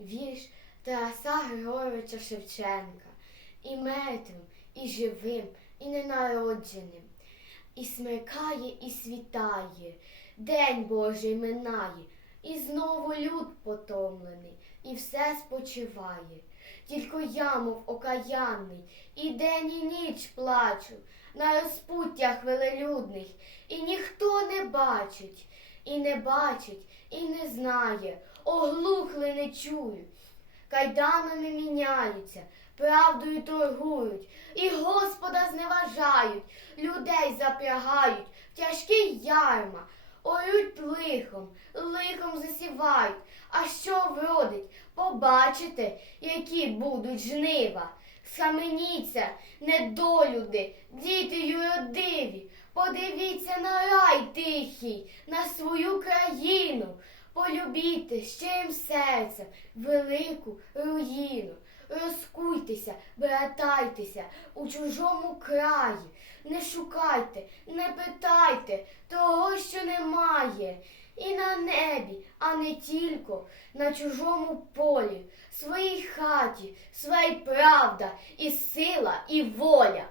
вірш Тараса Григоровича Шевченка. І мертвим, і живим, і ненародженим. І смеркає, і світає, День Божий минає, і знову люд потомлений, і все спочиває. Тільки я, мов окаянний, і день, і ніч плачу на розпуттях велелюдних, і ніхто не бачить, і не бачить, і не знає, оглухли не чують. Кайданами міняються, правдою торгують, і Господа зневажають, людей запрягають в тяжкі ярма, орють лихом, лихом засівають. А що вродить? Побачите, які будуть жнива. Схаменіться, недолюди, діти юродиві, подивіться на рай тихий, на свою країну. Полюбіте щирим серцем велику руїну. Розкуйтеся, братайтеся у чужому краї. Не шукайте, не питайте того, що немає. І на небі, а не тільки на чужому полі, своїй хаті, своя правда і сила, і воля.